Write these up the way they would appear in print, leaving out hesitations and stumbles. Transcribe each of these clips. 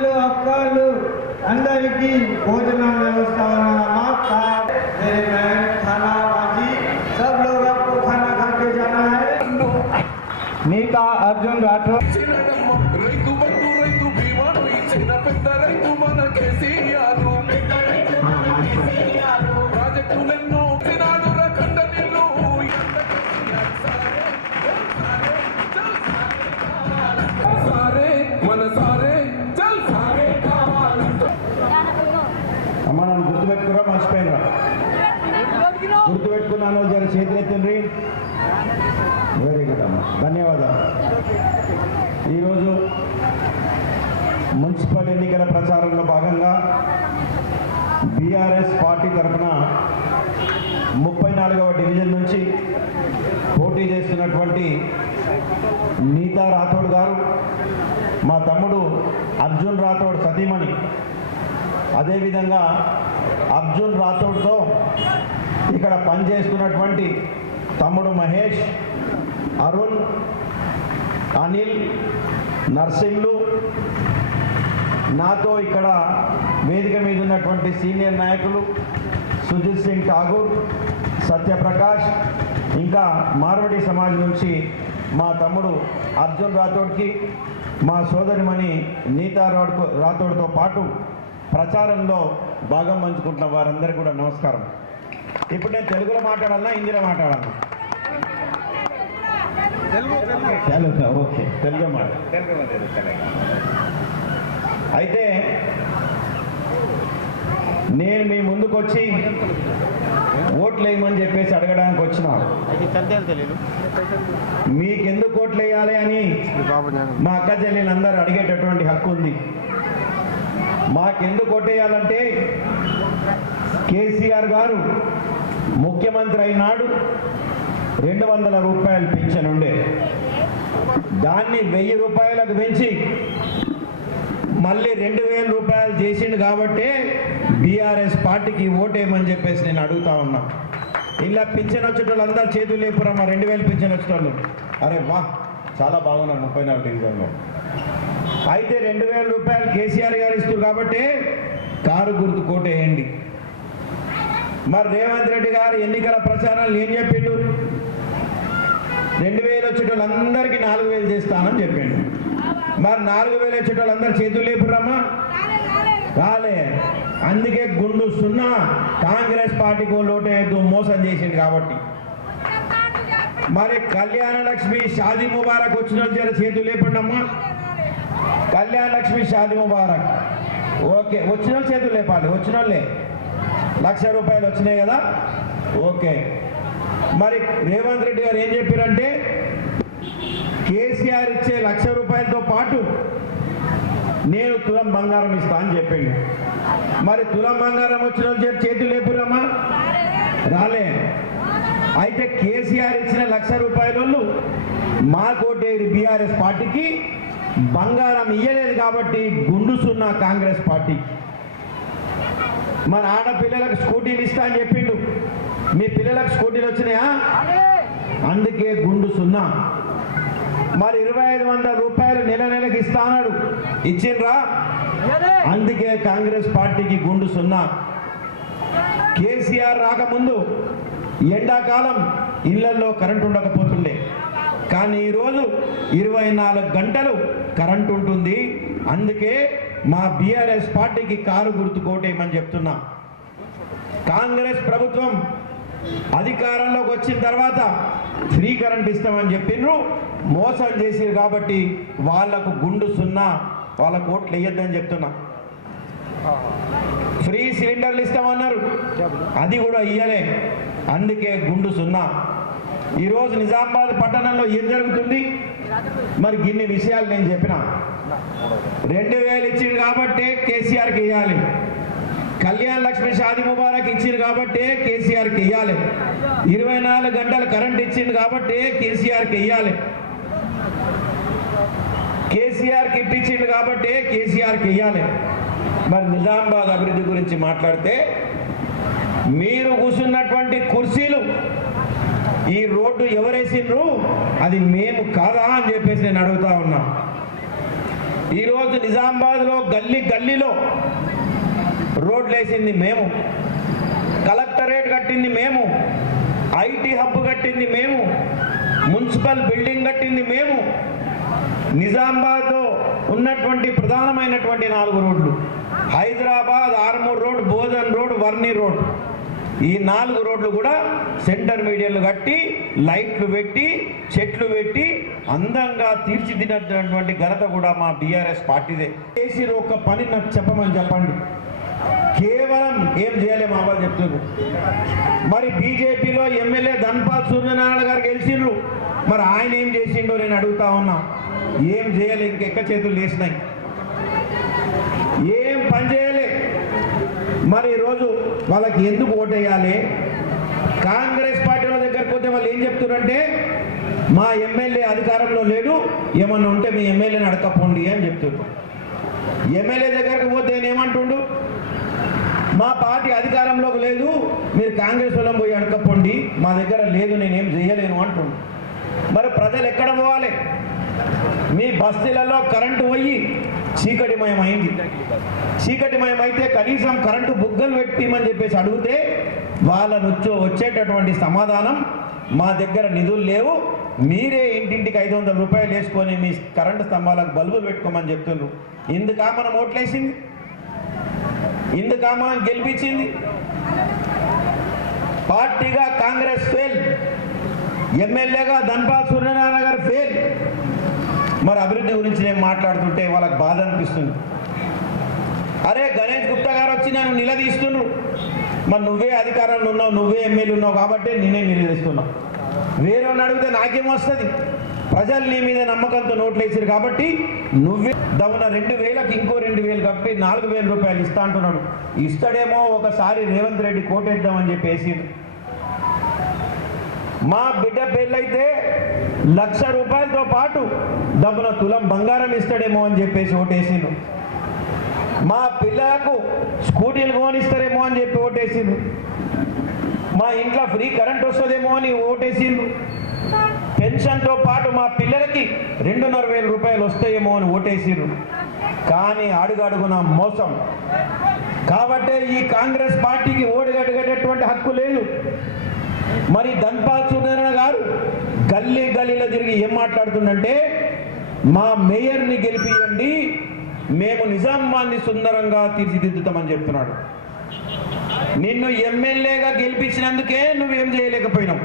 చెల్లెళ్ళు అక్కలు అందరికీ भोजन व्यवस्था मेरे बहन खाना बाजी सब लोग आपको खाना खा के जाना है। नीता अर्जुन राठौर అమ్మ గుర్తుపెట్టుకురా మర్చిపోయినరా గుర్తుపెట్టుకున్నాను జర చేతులు ఎత్తండి వెరీ గుడ్ అమ్మ ధన్యవాదాలు ఈరోజు మున్సిపల్ ఎన్నికల ప్రచారంలో భాగంగా బీఆర్ఎస్ పార్టీ తరఫున 34వ డివిజన్ నుంచి పోటీ చేస్తున్నటువంటి నీతా రాథోడ్ గారు మా తమ్ముడు అర్జున్ రాథోడ్ సతీమణి అదేవిధంగా అర్జున్ రాథోడ్తో ఇక్కడ పనిచేస్తున్నటువంటి తమ్ముడు మహేష్ అరుణ్ అనిల్ నర్సింగ్లు నాతో ఇక్కడ వేదిక మీద ఉన్నటువంటి సీనియర్ నాయకులు సుజిత్ సింగ్ ఠాగూర్ సత్యప్రకాష్ ఇంకా మార్వడి సమాజ్ నుంచి మా తమ్ముడు అర్జున్ రాథోడ్కి మా సోదరిమణి నీతా రాథోడ్తో పాటు ప్రచారంలో భాగం పంచుకుంటున్న వారందరికీ కూడా నమస్కారం. ఇప్పుడు నేను తెలుగులో మాట్లాడాలన్నా హిందీలో మాట్లాడాలన్నా? ఓకే తెలుగు అయితే నేను మీ ముందుకు వచ్చి ఓట్లు వేయమని చెప్పేసి అడగడానికి వచ్చిన. మీకెందుకు ఓట్లు వేయాలి అని మా అక్క చెల్లెలందరూ అడిగేటటువంటి హక్కు ఉంది. మాకెందుకు ఓటేయాలంటే కేసీఆర్ గారు ముఖ్యమంత్రి అయినాడు 200 రూపాయలు పింఛన్ ఉండే, దాన్ని 1000 రూపాయలకు పెంచి మళ్ళీ 2000 రూపాయలు చేసిండు కాబట్టి బీఆర్ఎస్ పార్టీకి ఓటేయమని చెప్పేసి నేను అడుగుతా ఉన్నా. ఇలా పింఛన్ వచ్చేటోళ్ళు అందరూ చేతులు లేపురమ్మా. 2000 పింఛన్ వచ్చేటోళ్ళు అరే వా చాలా బాగున్నారు 34 డివిజన్లో. అయితే 2000 రూపాయలు కేసీఆర్ గారు ఇస్తారు కాబట్టి కారు గుర్తు కోటేయండి. మరి రేవంత్ రెడ్డి గారు ఎన్నికల ప్రచారాలు ఏం చెప్పిండు? 2000 వచ్చేటోళ్ళందరికీ 4000 చేస్తానని చెప్పిండు. మరి 4000 వచ్చేటోళ్ళందరూ చేతులు లేపురమ్మా? రాలే. అందుకే గుండు 0 కాంగ్రెస్ పార్టీకి ఓటేయద్దు, మోసం చేసిండు కాబట్టి. మరి కళ్యాణ లక్ష్మి షాదీ ముబారక్ వచ్చిన జర చేతులు లేపండి అమ్మా. కళ్యాణ లక్ష్మి షాదీ ముబారక్ ఓకే, వచ్చిన వాళ్ళు చేతులు లేపాలి. వచ్చిన వాళ్ళే 1,00,000 రూపాయలు వచ్చినాయి కదా, ఓకే. మరి రేవంత్ రెడ్డి గారు ఏం చెప్పారంటే కేసీఆర్ ఇచ్చే 1,00,000 రూపాయలతో పాటు నేను తులం బంగారం ఇస్తా అని చెప్పిండు. మరి తులం బంగారం వచ్చిన వాళ్ళు చేతులు లేపురమ్మా? రాలే. అయితే కేసీఆర్ ఇచ్చిన 1,00,000 రూపాయలు మా కోటేరు బీఆర్ఎస్ పార్టీకి బంగారం ఇయ్యలేదు కాబట్టి గుండు 0 కాంగ్రెస్ పార్టీ. మన ఆడపిల్లలకు స్కూటీలు ఇస్తా అని చెప్పిండు. మీ పిల్లలకు స్కూటీలు వచ్చినాయా? అందుకే గుండు 0. మరి 2500 రూపాయలు నెలకి ఇస్తా అన్నాడు, ఇచ్చిండ్రా? అందుకే కాంగ్రెస్ పార్టీకి గుండు 0. కేసీఆర్ రాకముందు ఎండాకాలం ఇళ్లలో కరెంటు ఉండకపోతుండే, కానీ ఈరోజు 24 గంటలు కరెంటు ఉంటుంది. అందుకే మా బీఆర్ఎస్ పార్టీకి కారు గుర్తు కోటేయమని చెప్తున్నా. కాంగ్రెస్ ప్రభుత్వం అధికారంలోకి వచ్చిన తర్వాత ఫ్రీ కరెంట్ ఇస్తామని చెప్పిండ్రు, మోసం చేసిరు కాబట్టి వాళ్లకు గుండు 0, వాళ్ళకు ఓట్లు వేయొద్దని చెప్తున్నా. ఫ్రీ సిలిండర్లు ఇస్తామన్నారు, అది కూడా ఇయ్యలే, అందుకే గుండు 0. ఈరోజు నిజామాబాద్ పట్టణంలో ఏం జరుగుతుంది? మరి ఇన్ని విషయాలు నేను చెప్పిన. 2000 ఇచ్చింది కాబట్టి కేసీఆర్కి ఇవ్వాలి, కళ్యాణ లక్ష్మి షాదీ ముబారక్ ఇచ్చింది కాబట్టి కేసీఆర్కి ఇవ్వాలి, 24 గంటల కరెంట్ ఇచ్చింది కాబట్టి కేసీఆర్కి ఇవ్వాలి, కేసీఆర్కి ఇప్పించింది కాబట్టి కేసీఆర్కి ఇవ్వాలి. మరి నిజామాబాద్ అభివృద్ధి గురించి మాట్లాడితే మీరు కూర్చున్నటువంటి కుర్చీలు ఈ రోడ్డు ఎవరేసిండ్రు? అది మేము కాదా అని చెప్పేసి నేను అడుగుతా ఉన్నా. ఈరోజు నిజామాబాద్లో గల్లీ గల్లీలో రోడ్లు వేసింది మేము, కలెక్టరేట్ కట్టింది మేము, ఐటీ హబ్ కట్టింది మేము, మున్సిపల్ బిల్డింగ్ కట్టింది మేము. నిజామాబాద్లో ఉన్నటువంటి ప్రధానమైనటువంటి 4 రోడ్లు, Hyderabad Armoor road, Bodhan road, Varni road, ఈ 4 రోడ్లు కూడా సెంటర్ మీడియాలు కట్టి, లైట్లు పెట్టి, చెట్లు పెట్టి అందంగా తీర్చిదిద్దినటువంటి ఘనత కూడా మా బీఆర్ఎస్ పార్టీదే. చేసి ఒక పని నాకు చెప్పమని చెప్పండి. కేవలం ఏం చేయలేము మా వాళ్ళు చెప్తున్నారు. మరి బీజేపీలో ఎమ్మెల్యే ధన్పాల్ సూర్యనారాయణ గారు గెలిచిండ్రు, మరి ఆయన ఏం చేసిండో నేను అడుగుతా ఉన్నా. ఏం చేయలే, ఇంకెక్క చేతులు లేసినాయి, ఏం పని చేయలే. మరి ఈరోజు వాళ్ళకి ఎందుకు ఓటేయాలి? కాంగ్రెస్ పార్టీ వాళ్ళ దగ్గరకు పోతే వాళ్ళు ఏం చెప్తున్నారంటే మా ఎమ్మెల్యే అధికారంలో లేడు, ఏమన్నా ఉంటే మీ ఎమ్మెల్యేని అడగపోండి అని చెప్తున్నారు. ఎమ్మెల్యే దగ్గరకు పోతే ఏమంటుండు, మా పార్టీ అధికారంలోకి లేదు, మీరు కాంగ్రెస్ వాళ్ళని పోయి అడగపోండి, మా దగ్గర లేదు, నేనేం చేయలేను అంటుండు. మరి ప్రజలు ఎక్కడ పోవాలి? మీ బస్తీలలో కరెంటు పోయి చీకటిమయం అయింది. చీకటిమయం అయితే కనీసం కరెంటు బుగ్గలు పెట్టిమని చెప్పేసి అడిగితే వాళ్ళ నుంచి వచ్చేటటువంటి సమాధానం, మా దగ్గర నిధులు లేవు, మీరే ఇంటింటికి 500 రూపాయలు వేసుకొని మీ కరెంటు స్తంభాలకు బల్బులు పెట్టుకోమని చెప్తున్నారు. ఇందుకా మనం ఓట్లేసింది? ఇందుకా మనం గెలిపించింది? పార్టీగా కాంగ్రెస్ ఫెయిల్, ఎమ్మెల్యేగా ధన్పాల్ సూర్యనారాయణ గారు ఫెయిల్. మరి అభివృద్ధి గురించి నేను మాట్లాడుతుంటే వాళ్ళకి బాధ అనిపిస్తుంది. అరే గణేష్ గుప్తా గారు వచ్చి నన్ను నిలదీస్తున్నారు, మరి నువ్వే అధికారంలో ఉన్నావు, నువ్వే ఎమ్మెల్యే ఉన్నావు కాబట్టి నేనే నిలదీస్తున్నావు. వేరే అడిగితే నాకేమొస్తుంది? ప్రజలు నీ మీద నమ్మకంతో నోట్లు వేసారు కాబట్టి నువ్వే దవన 2000కి ఇంకో 2000 కప్పి 4000 రూపాయలు ఇస్తా అంటున్నాడు. ఇస్తాడేమో ఒకసారి రేవంత్ రెడ్డి కోటేద్దామని చెప్పేసి. మా బిడ్డ పెళ్ళైతే 1,00,000 రూపాయలతో పాటు దబ్బున తులం బంగారం ఇస్తాడేమో అని చెప్పేసి ఓటేసిండు. మా పిల్లలకు స్కూటీలు కొనిస్తారేమో అని చెప్పి ఓటేసిండు. మా ఇంట్లో ఫ్రీ కరెంట్ వస్తుందేమో అని ఓటేసిండు. పెన్షన్తో పాటు మా పిల్లలకి 2,500 రూపాయలు వస్తాయేమో అని ఓటేసిండు. కానీ అడుగడుగున మోసం. కాబట్టి ఈ కాంగ్రెస్ పార్టీకి ఓడిగడిగేటటువంటి హక్కు లేదు. మరి ధన్పాల్ సూర్యనారాయణ గారు గల్లీ గల్లీలో తిరిగి ఏం మాట్లాడుతుందంటే, మా మేయర్ని గెలిపియండి, మేము నిజామాబాద్ని సుందరంగా తీర్చిదిద్దుతామని చెప్తున్నాడు. నిన్ను ఎమ్మెల్యేగా గెలిపించినందుకే నువ్వేం చేయలేకపోయినావు,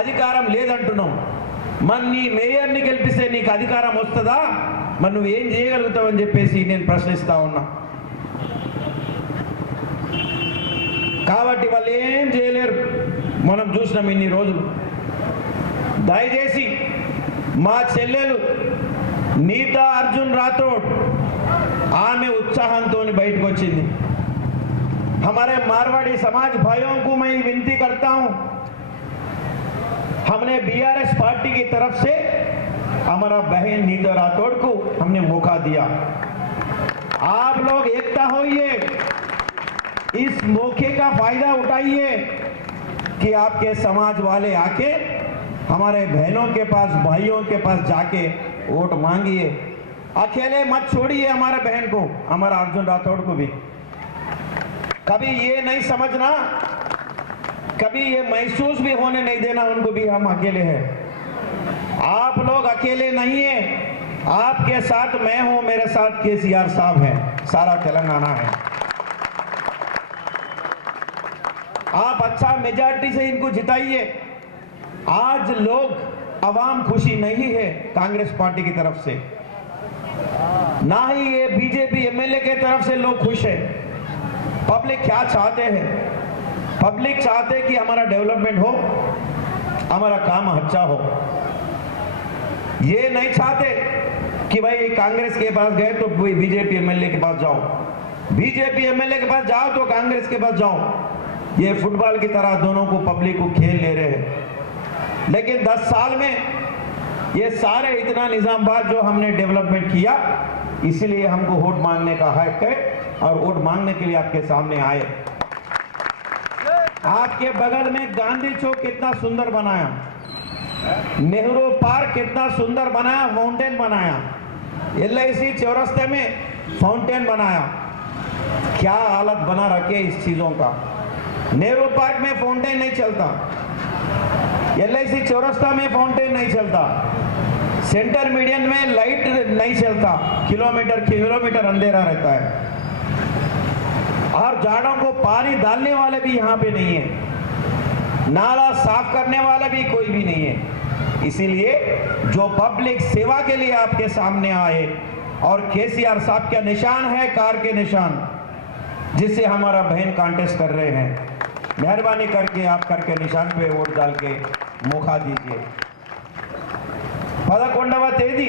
అధికారం లేదంటున్నావు. మరి నీ మేయర్ని గెలిపిస్తే నీకు అధికారం వస్తుందా? మరి నువ్వేం చేయగలుగుతావని చెప్పేసి నేను ప్రశ్నిస్తా ఉన్నా. కాబట్టి వాళ్ళు ఏం చేయలేరు, మనం చూసినాం ఇన్ని రోజులు. దయచేసి మా చెల్లెలు నీతా అర్జున్ రాథోడ్ ఆమె उत्साहంతో బయటకు వచ్చింది. हमारे मारवाड़ी समाज भाइयों को मैं विनती करता हूं, हमने बीआरएस पार्टी की तरफ से हमारा बहन नीता राठौड़ को हमने मौका दिया। आप लोग एकता होइए, इस मौके का फायदा उठाइए कि आपके समाज वाले आके हमारे बहनों के पास, भाइयों के पास जाके वोट मांगिए। अकेले मत छोड़िए हमारे बहन को, हमारा अर्जुन राठौड़ को भी। कभी ये नहीं समझना, कभी ये महसूस भी होने नहीं देना उनको भी हम अकेले हैं। आप लोग अकेले नहीं है, आपके साथ मैं हूं, मेरे साथ केसीआर साहब हैं, सारा तेलंगाना है। आप अच्छा मेजॉरिटी से इनको जिताइए। आज लोग अवाम खुशी नहीं है कांग्रेस पार्टी की तरफ से, ना ही ये बीजेपी एमएलए के तरफ से लोग खुश है। पब्लिक क्या चाहते हैं? पब्लिक चाहते कि हमारा डेवलपमेंट हो, हमारा काम अच्छा हो। ये नहीं चाहते कि भाई कांग्रेस के पास गए तो बीजेपी एमएलए के पास जाओ, बीजेपी एमएलए के पास जाओ तो कांग्रेस के पास जाओ। ये फुटबॉल की तरह दोनों को पब्लिक को खेल ले रहे हैं। लेकिन 10 साल में ये सारे इतना निजामाबाद जो हमने डेवलपमेंट किया, इसलिए हमको वोट मांगने का हक है और वोट मांगने के लिए आपके सामने आए। आपके बगल में गांधी चौक कितना सुंदर बनाया, नेहरू पार्क कितना सुंदर बनाया, माउंटेन बनाया। LIC चौरस्ते में फाउंटेन बनाया, क्या हालत बना रखे इस चीजों का। नेहरू पार्क में फाउंटेन नहीं चलता, LIC चौरस्ता में फाउंटेन नहीं चलता, सेंटर मीडियन में लाइट नहीं चलता, किलोमीटर अंधेरा रहता है, और झाड़ों को पानी डालने वाले भी यहाँ पे नहीं है, नाला साफ करने वाला भी कोई भी नहीं है। इसीलिए जो पब्लिक सेवा के लिए आपके सामने आए, और KCR साहब का निशान है कार के निशान, जिससे हमारा बहन कांटेस्ट कर रहे हैं, मेहरबानी करके आप करके निशान पे वोट डाल के मौका दीजिए। 11వ తేదీ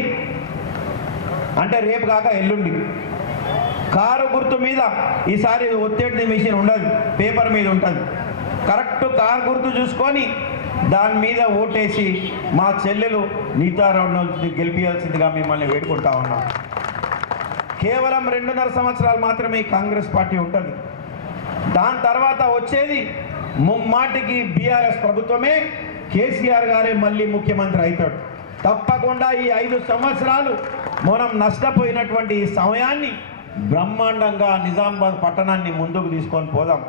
అంటే రేపు కాక ఎల్లుండి కారు గుర్తు మీద ఈసారి ఒత్తేటి మిషన్ ఉండదు, పేపర్ మీద ఉంటుంది. కరెక్ట్ కారు గుర్తు చూసుకొని దాని మీద ఓటేసి మా చెల్లెలు నీతారావును గెలిపించాల్సిందిగా మిమ్మల్ని వేడుకుంటా ఉన్నాం. కేవలం 2.5 సంవత్సరాలు మాత్రమే కాంగ్రెస్ పార్టీ ఉంటుంది. దాని తర్వాత వచ్చేది ముమ్మాటికి BRS ప్రభుత్వమే, KCR గారే మళ్ళీ ముఖ్యమంత్రి అవుతాడు. తప్పకుండా ఈ 5 సంవత్సరాలు మనం నష్టపోయినటువంటి ఈ సమయాన్ని బ్రహ్మాండంగా నిజామాబాద్ పట్టణాన్ని ముందుకు తీసుకొని పోదాం.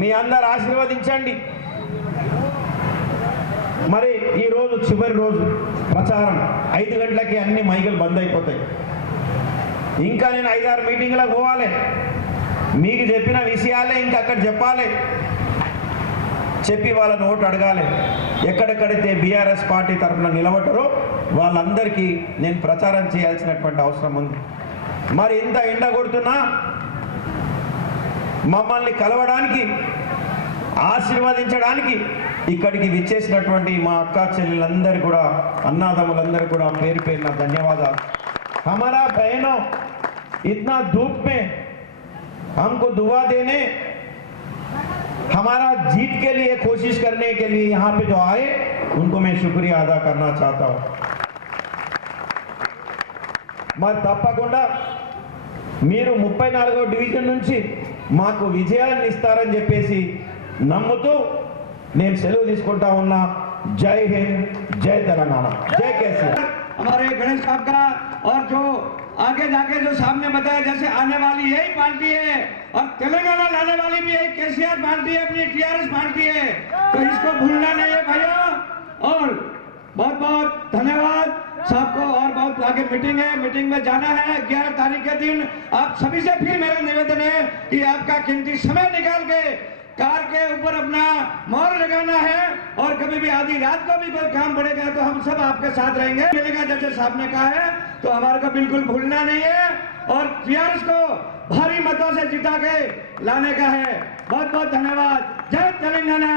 మీ అందరు ఆశీర్వదించండి. మరి ఈ రోజు చివరి రోజు ప్రచారం 5 గంటలకి అన్ని మైకులు బంద్ అయిపోతాయి. ఇంకా నేను 5-6 మీటింగ్లకు పోవాలి, మీకు చెప్పిన విషయాలే ఇంకా అక్కడ చెప్పాలి, చెప్పి వాళ్ళని ఓటు అడగాలి. ఎక్కడెక్కడైతే BRS పార్టీ తరఫున నిలబడ్డారో వాళ్ళందరికీ నేను ప్రచారం చేయాల్సినటువంటి అవసరం ఉంది. మరి ఇంత ఎండ కొడుతున్నా మమ్మల్ని కలవడానికి, ఆశీర్వదించడానికి ఇక్కడికి విచ్చేసినటువంటి మా అక్క చెల్లెలందరూ కూడా, అన్నాదమ్ములందరూ కూడా పేరు పేరున ధన్యవాదాలు. हमारा बहनों इतना धूप में हमको दुआ देने, हमारा जीत के लिए कोशिश करने के लिए यहाँ पे जो आए, उनको मैं शुक्रिया अदा करना चाहता हूँ. మరి తప్పకుండా మీరు 34వ డివిజన్ నుంచి మాకు విజయాన్ని ఇస్తారని చెప్పేసి నమ్ముతూ నేను సెలవు తీసుకుంటా ఉన్నా. జై హింద్, జై తెలంగాణ, జై KCR. हमारे गणेश साहब का, और जो आगे जाके जो सामने बताया, जैसे आने वाली यही पार्टी है और तेलंगाना लाने वाली भी यही KCR पार्टी है, अपनी TRS पार्टी है, तो इसको भूलना नहीं है भैया. और बहुत बहुत धन्यवाद सबको. और बहुत आगे मीटिंग है, मीटिंग में जाना है 11 तारीख के दिन. आप सभी से फिर मेरा निवेदन है कि आपका कीमती समय निकाल के कार के ऊपर अपना मोहर लगाना है, और कभी भी आधी रात को भी कोई काम पड़ेगा तो हम सब आपके साथ रहेंगे, मिलेगा जैसे साहब ने कहा है, तो हमारे को बिल्कुल भूलना नहीं है. और TRS को भारी मतों से जिता के लाने का है. बहुत बहुत धन्यवाद. जय तेलंगाना.